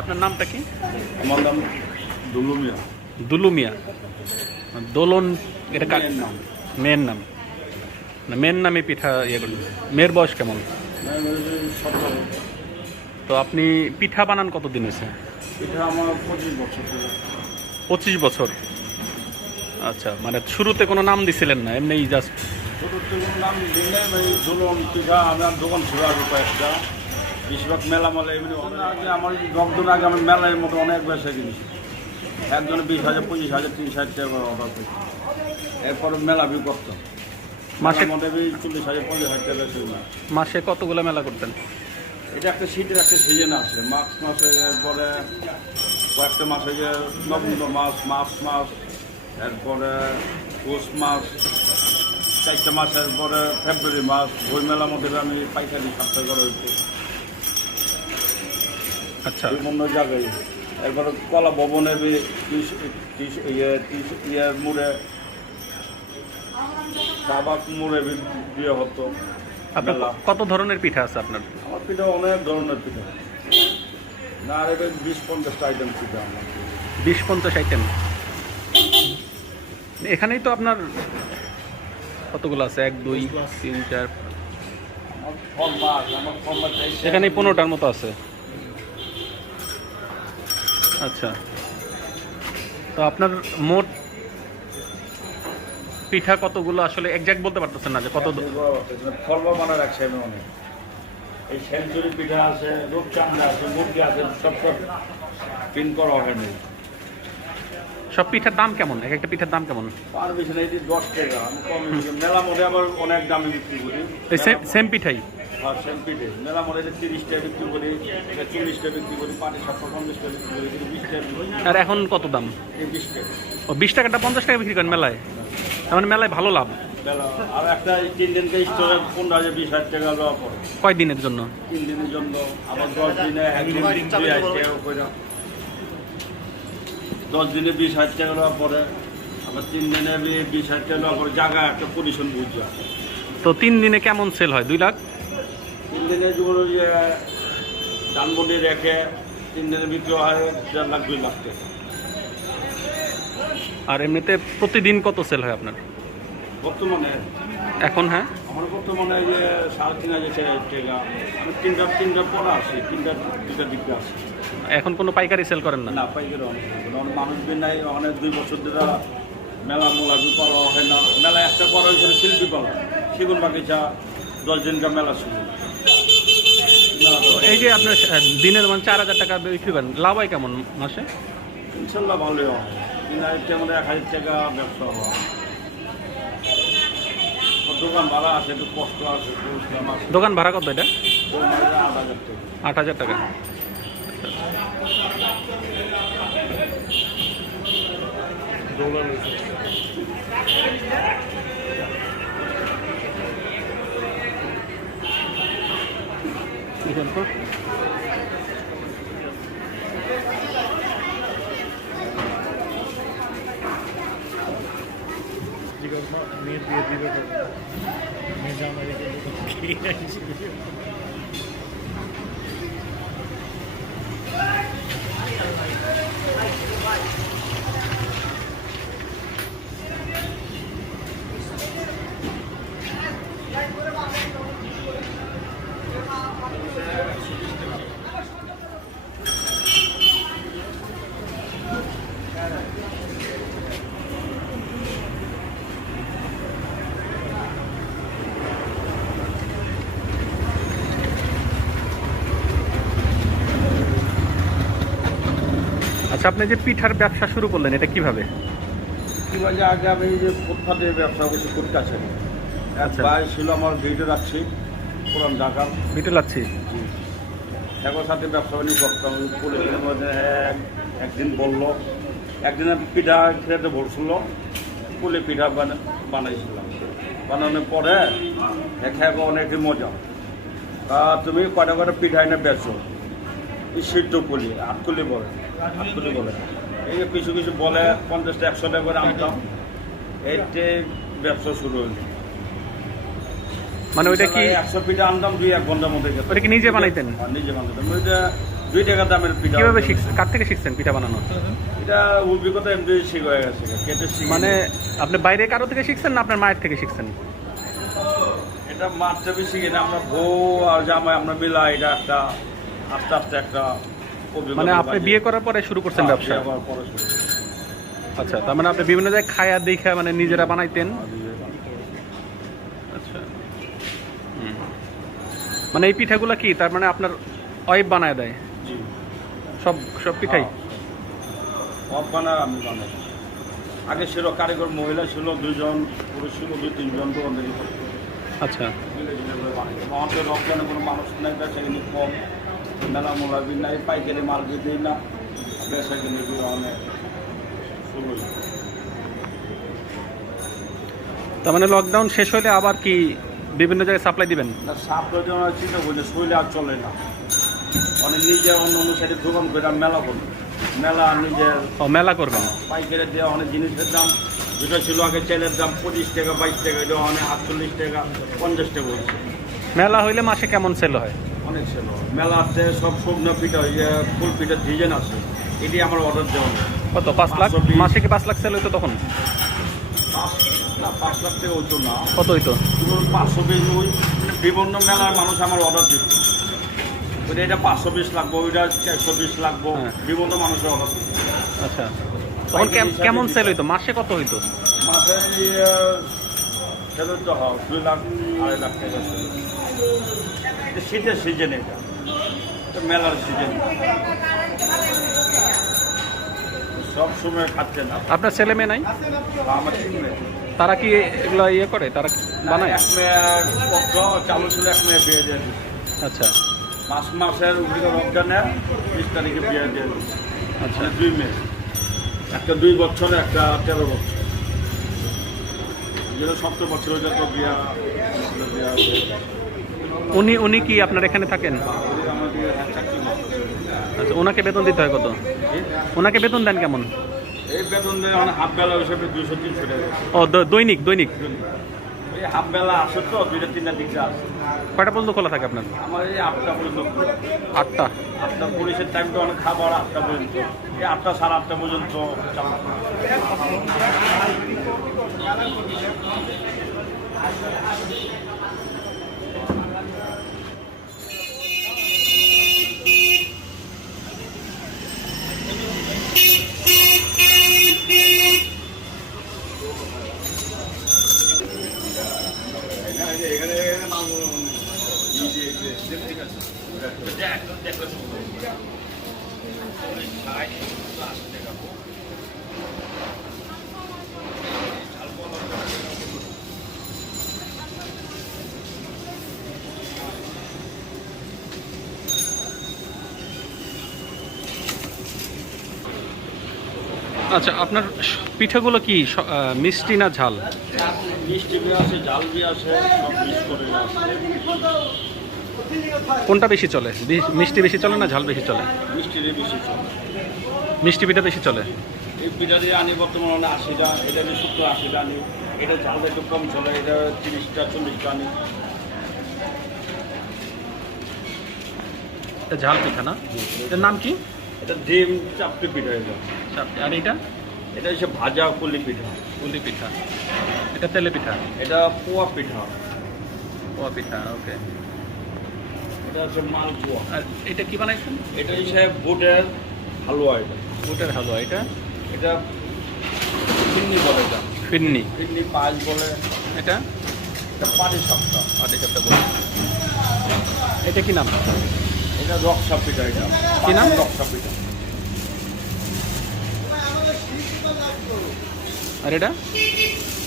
আপনার নামটা কি? আমার নাম দুলু মিয়া। দুলু মিয়া। দোলন এটা নাম মেয়ের নাম না, মেয়ের নামে পিঠা ইয়ে করলেন। মেয়ের বয়স কেমন? 17। তো আপনি পিঠা বানান কতদিন হয়েছে? এটা আমার 25 বছর ধরে। 25 বছর। আচ্ছা, মানে শুরুতে কোনো নাম দিছিলেন না, এমনি জাস্ট? ছোটোর থেকে নাম দিলে দোলন পিঠা আমার দোকান ছিল আগে কয়েকটা, বেশিরভাগ মেলা মেলা এমনি আগে আমার লকডাউন আগে আমার মেলার মতো অনেক ব্যবসা কিনেছি। একজনে 20,000 25,000 30,000 টাকা অর্ডার করতো। এরপর মেলা বি করতাম মাসে মধ্যে 40,000 50,000 টাকা ছিল। মাসে কতগুলো মেলা করতেন? এটা একটা শীতের একটা সিজন আছে, মার্চ মাসে, এরপরে কয়েকটা মাসে যে নভেম্বর মাস, মার্চ মাস, এরপরে পৌষ মাস, 4টা মাসের পরে ফেব্রুয়ারি মাস। বই মেলার মধ্যে আমি পাইকারি সাপ্তাহ করা হইতো আচ্ছা, বিভিন্ন জায়গায়। এরপরে কলা ভবনে ইয়ের মোড়ে, শাহবাগ মোড়ে বিয়ে হতো। আপনার কত ধরনের পিঠা আছে আপনার? আমার পিঠা অনেক ধরনের পিঠা, না আর এটা 20-50টা আইটেম পিঠা আমার। 20-50 আইটেম? এখানেই তো আপনার কতগুলো আছে? 1 2 3 4, এখানে 15টার মতো আছে। আচ্ছা, তো আপনার মোট পিঠা কতগুলো আসলে একজ্যাক্ট বলতে পারতেছেন না যে কত? ফল বানার একসাথে আমি অনেক, এই সেঞ্চুরি পিঠা আছে, রূপচাঁদা আছে, মুরগি আছে, সব পিন করা হয়নি। সব পিঠার দাম কেমন? এক একটা পিঠার দাম কেমন? আর বেশি না, এটি 10 টাকা। আমি কম মেলা মধ্যে আবার অনেক দামে বিক্রি করি। এই সেম পিঠাই? আর সেম পিঠে মেলা মধ্যে 30 টাকা বিক্রি করি, 40 টাকা বিক্রি করি, 50 টাকা বিক্রি করি, 20 টাকা বিক্রি করি। আর এখন কত দাম? 20 টাকা। ও, 20 টাকাটা 50 টাকা বিক্রি করেন মেলায়? তার মানে মেলায় ভালো লাভ। মেলা আর একটা 3 দিনকে স্টোরে 15,000 20,000 টাকা দেওয়া পড়ে। কয় দিনের জন্য? 3 দিনের জন্য। আবার 10 দিনে একদিন 2,000 টাকা করে, 10 দিনে 20,000 টাকা দেওয়া পড়ে। আবার 3 দিনে 20,000 টাকা দেওয়া পড়ে, জায়গা একটা পজিশন বুঝছে। তো 3 দিনে কেমন সেল হয়? 2 লাখ? 3 দিনে যেগুলো যে ধানমন্ডি রেখে 3 দিনে বিক্রি হয় 1.5 লাখ 2 লাখ টাকা। আর এমনিতে প্রতিদিন কত সেল হয় আপনার বর্তমানে? এখন? হ্যাঁ, আমার বর্তমানে যে 3,500 টাকা। আমি তিনটা পড়া আসি, দুটা দিকে আসি। এখন কোনো পাইকারি সেল করেন না? না, পাইকারি অনেক মানুষ বিন নাই। অনেক 2 বছর ধরে মেলা মোলাবি করা হয় না। মেলা একটা করা হয়েছিল শিল্পী পালা, সেগুন বাগিচা, 10 দিনকার মেলা ছিল। তো এই যে আপনার দিনের মানে 4,000 টাকা বিক্রি করেন, লাভ হয় কেমন মাসে? ইনশাল্লাহ ভালোই হয়। 3,000 টাকা 1,000 টাকা ব্যবসা হয়। দোকান ভাড়া আছে, একটু কষ্ট আছে, পরিশ্রম আছে। দোকান ভাড়া কত এটা? 8,000 টাকা। 8,000 টাকা। মেয়ের বিয়ে দিবে মেয়ে জামাই আচ্ছা, আপনি যে পিঠার ব্যবসা শুরু করলেন এটা কিভাবে? কিভাবে? আগে আমি এই যে ফুটপাতের ব্যবসা করছি, করতেছি। আচ্ছা। ভাই ছিল আমার ভিডিও রাখছি, পুরান ঢাকা বিটে লাচ্ছি। এখন সাথে ব্যবসা বাণিজ্য করতাম। ওই পুলিশের মধ্যে একদিন বললো, একদিন পিঠা খেতে বলছিল, পুলি পিঠা বানাইছিলাম। বানানোর পরে খাই অনেকই মজা। তা তুমি কটা কটা পিঠা এনে বেচো, এই সিদ্ধ পুলি আটকুলি বলে, আটকুলি বলে এই যে কিছু কিছু বলে 50-100 টাকা করে আনতাম। এইতে ব্যবসা শুরু হয়েছে। মানে ওইটা কি 100 পিঠা আনতাম 2-1 ঘন্টার মধ্যে। ওটা কি নিজে বানাইতেন? নিজে বানাইতাম। ওইটা 2 টাকা দামের পিঠা। কিভাবে শিখছেন, কার থেকে শিখছেন পিঠা বানানো? এটা অভিজ্ঞতা এমনি শিখ হয়ে গেছে, কেটে শিখে। মানে আপনি বাইরে কারো থেকে শিখছেন না আপনার মায়ের থেকে শিখছেন? এটা মারতে বেশি কিনা আমরা বউ আর জামাই আমরা মিলা, এটা একটা আস্তে আস্তে একটা অভিজ্ঞতা। মানে আপনি বিয়ে করার পরে শুরু করছেন ব্যবসা? বিয়ে করার পরে শুরু। আচ্ছা, তার মানে আপনি বিভিন্ন জায়গায় খায়া দেখা মানে নিজেরা বানাইতেন? আচ্ছা। মানে এই পিঠাগুলো কি তার মানে আপনার ওয়াইফ বানায় দেয়? জি। সব সব পিঠাই? সব বানায় আমি বানাই। আগে ছিল কারিগর মহিলা ছিল 2 জন, পুরুষ ছিল 2-3 জন দোকানদারি করতো। আচ্ছা। আমাদের রমজানে কোনো মানুষ নাই, বেচা কিনি কম, মেলা মোলা বিল নাই, পাইকারি মাল দিই না, বেচা কিনি অনেক শুরু। তার মানে লকডাউন শেষ হলে আবার কি বিভিন্ন জায়গায় সাপ্লাই দিবেন? না সাপ্লাই দেওয়ার চিন্তা করছে, শৈলে আর চলে না। অনেক নিজে অন্য অন্য সাইডে দোকান করে মেলা করবে, মেলা নিজের মেলা করবেন? পাইকারি দেওয়া অনেক জিনিসের দাম, যেটা ছিল আগে চালের দাম 25 টাকা 22 টাকা, এটা অনেক 48 টাকা 50 টাকা হয়েছে। মেলা হইলে মাসে কেমন সেল হয়? অনেক সেল হয়। মেলাতে সব শুকনো পিঠা, ওই যে ফুল পিঠার ডিজাইন আছে, এটি আমার অর্ডার দেওয়া হয়। কত? 5 লাখ? 520 মাসে কি 5 লাখ সেল হইতো তখন? 5 লাখ টাকা হতো না, কত হইতো? 520। ওই বিভিন্ন মেলার মানুষ আমার অর্ডার দিত, ওইটা এটা 520 লাগবো, ওইটা 420 লাগবো, হ্যাঁ। বিভিন্ন মানুষের অর্ডার দিত। আচ্ছা, তখন কেমন সেল হইতো? মাসে কত হইতো? মাসে সেল তো হয় 2 লাখ 2.5 লাখ টাকা সেল। এটা শীতের সিজন, এটা মেলার সিজন, সব সময় খাচ্ছে না। আপনার ছেলে মেয়ে নাই? আমার 3 মেয়ে। তারা কি এগুলো ইয়ে করে, তারা বানায়? 1 মেয়ের পক্ষ চালু ছিল, 1 মেয়ে বিয়ে দিয়ে দিচ্ছে। আচ্ছা। মাসের রমজানের 30 তারিখে বিয়ে দিয়ে দিচ্ছে। আচ্ছা। 2 মেয়ে, একটা 2 বছর, একটা 13 বছর। যেটা 17 বছর হয়ে যেত বিয়া। উনি কি আপনার এখানে থাকেন? আমাদের চাকরি করতেছে। আচ্ছা, ওনাকে বেতন দিতে হয় কত? ওনাকে বেতন দেন কেমন? এই বেতন দেয় মানে হাফ বেলা হিসেবে 200-300 টাকা। ও দৈনিক? দৈনিক? এই হাফ বেলা আসে তো 2টা-3টা দিকে আসে। কয়টা পর্যন্ত খোলা থাকে আপনার? আমার এই 8টা পর্যন্ত। 8টা? 8টা পুলিশের টাইমটা অনেক খাবার 8টা পর্যন্ত, এই 8টা 8:30 পর্যন্ত চালানো। আচ্ছা, আপনার পিঠাগুলো কি মিষ্টি না ঝাল? মিষ্টি বি আছে, ঝাল বি আছে, সব মিক্স করে আছে। কোনটা বেশি চলে? মিষ্টি বেশি চলে না ঝাল বেশি চলে? মিষ্টিরই বেশি চলে। মিষ্টি পিঠা বেশি চলে। এই পিঠা দিয়ে আনি বর্তমানে 80টা, এটা দিয়ে 70-80টা আনি। এটা ঝালটা একটু কম চলে, এটা 30টা-40টা আনি। এটা ঝাল পিঠা না? এটার নাম কি? এটা ডিম চাপটি পিঠা। এটা আর এটা? এটা হচ্ছে ভাজা পুলি পিঠা। পুলি পিঠা। এটা তেলে পিঠা? এটা পোয়া পিঠা। পোয়া পিঠা, ওকে। এটা হচ্ছে মালপোয়া। আর এটা কি বানাইছেন? এটা হচ্ছে বুটের হালুয়া। এটা বুটের হালুয়া। এটা? এটা ফিন্নি বলে, এটা ফিন্নি। ফিন্নি পাঁচ বলে। এটা? এটা পাটি সাপটা। পাটি সাপটা বলে। এটা কি নাম? এটা রক্সা পিঠা। এটা কি নাম? রক্সা পিঠা। আর এটা?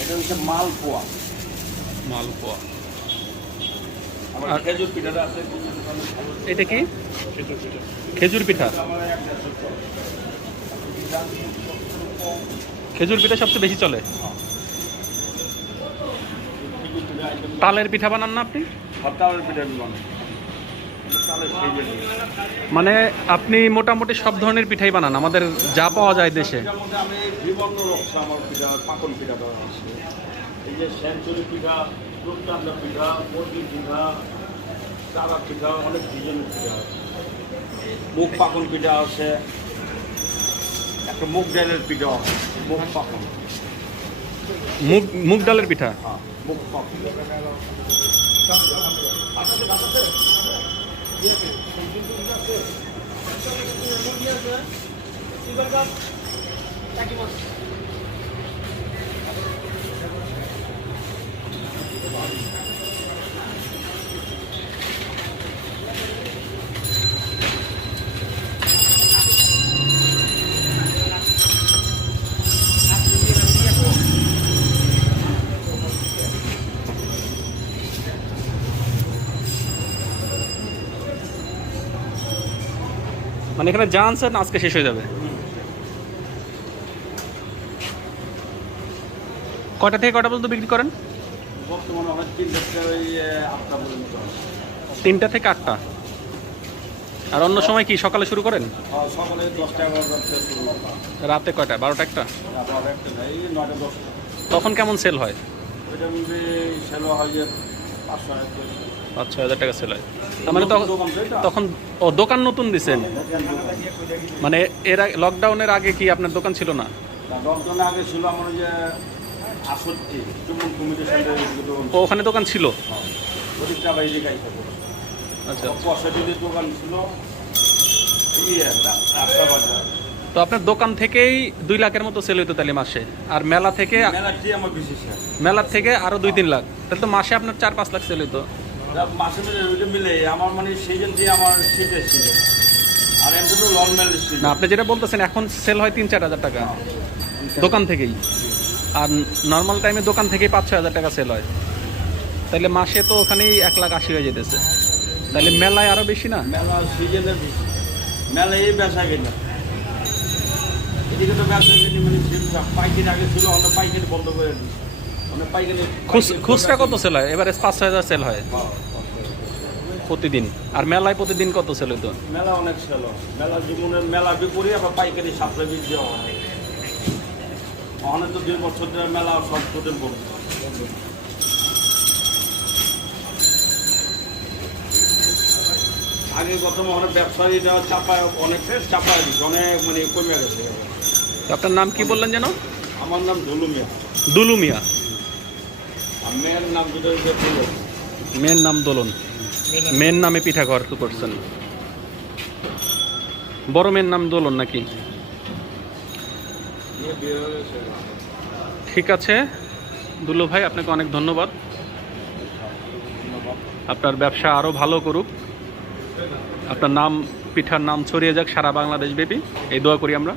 এটা হচ্ছে মালপোয়া। মালপোয়া। আমার আর- খেজুর পিঠাটা আছে। এটা কি? খেজুর পিঠা। খেজুর পিঠা সবচেয়ে বেশি চলে। আইটেম তালের পিঠা বানান না আপনি? তালের পিঠা বানাই, তালের সেজে নিই। মানে আপনি মোটামুটি সব ধরনের পিঠাই বানান আমাদের যা পাওয়া যায় দেশে। পিঠার মধ্যে আমি বিভিন্ন রকম আমার পিঠা, পাকন পিঠা দেওয়া আছে, এই যে সেঞ্চুরি পিঠা, রূপচান্দা পিঠা, মুরগি পিঠা, চারা পিঠা, অনেক ডিজাইনের পিঠা আছে। মুখ পাকন পিঠা আছে, একটা মুগ ডালের পিঠা আছে, মুখ পাকন, মুগ ডালের পিঠা। হ্যাঁ মুখ পাকন। মানে এখানে জানছেন আজকে শেষ হয়ে যাবে। কয়টা থেকে কয়টা পর্যন্ত বিক্রি করেন? বর্তমানে অনেক 3টা ওই 8টা পর্যন্ত আছে। 3টা থেকে 8টা। আর অন্য সময় কি সকালে শুরু করেন? সকালে 10টা 11টা শুরু হয়, রাতে কয়টা? 12টা 1টা? আবার একটা নাই 9টা 10টা। তখন কেমন সেল হয়? ওইটার মধ্যে সেলো হয় যে 500 টাকা। 5-6 হাজার টাকা সেল হয়। তার মানে দোকান তো এটা? তখন ও দোকান নতুন দিছেন? মানে এর লকডাউনের আগে কি আপনার দোকান ছিল না? লকডাউনের আগে ছিল আমার ওই যে 68 চুমুন কমিটির সাথে দোকান, ও ওখানে দোকান ছিল? ওদিক চালাই দিয়ে গাইতে আচ্ছা। 65 দোকান ছিল, রাস্তা বাজার। তো আপনার দোকান থেকেই 2 লাখের মতো সেল হইতো তাহলে মাসে, আর মেলা থেকে মেলাটি আমার বেশি শেয়ার, মেলার থেকে আরো 2-3 লাখ, তাহলে তো মাসে আপনার 4-5 লাখ সেল হইতো। মাসে মিলে ওইটা মিলে আমার মানে সিজন দিয়ে আমার শীতের সিজন, আর এমনি তো লং মেলের না, সিজন। আপনি যেটা বলতেছেন এখন সেল হয় 3-4 হাজার টাকা দোকান থেকেই, আর নর্মাল টাইমে দোকান থেকেই 5-6 হাজার টাকা সেল হয়, তাহলে মাসে তো ওখানেই 1,80,000 হয়ে যেতেছে, তাহলে মেলায় আরো বেশি না? মেলা সিজনের বেশি, মেলা এই ব্যবসা কিনা, এদিকে তো ব্যবসা কিনি মানে পাইকারি আগে ছিল, অনেক পাইকারি বন্ধ করে দিচ্ছে, অনেক পাইকারি। খুচরা কত সেল হয়? এবারে 5-6 হাজার সেল হয় প্রতিদিন, আর মেলায় প্রতিদিন কত সেল হইতো? মেলা অনেক সেল হয়, মেলা জীবনের মেলা বিপরী আবার পাইকারি সাপ্লাই বীজ দেওয়া হয়। অনেক তো 2 বছর ধরে মেলা সব টোটেল বন্ধ। আগে কত অনেক ব্যবসায়ীরা চাপায়, অনেক চাপায় দিচ্ছে, অনেক মানে কমে গেছে। তো আপনার নাম কি বললেন যেন? আমার নাম দুলু মিয়া। দুলু মিয়া। আর মেয়ের নাম দুটো দুলু। মেয়ের নাম দোলন। মেয়ের নামে পিঠা ঘর করছেন। বড় মেয়ের নাম দোলন নাকি? বিয়ে হয়ে গেছে। ঠিক আছে দুলু ভাই, আপনাকে অনেক ধন্যবাদ। আপনার ব্যবসা আরও ভালো করুক, আপনার নাম, পিঠার নাম ছড়িয়ে যাক সারা বাংলাদেশ ব্যাপী, এই দোয়া করি আমরা।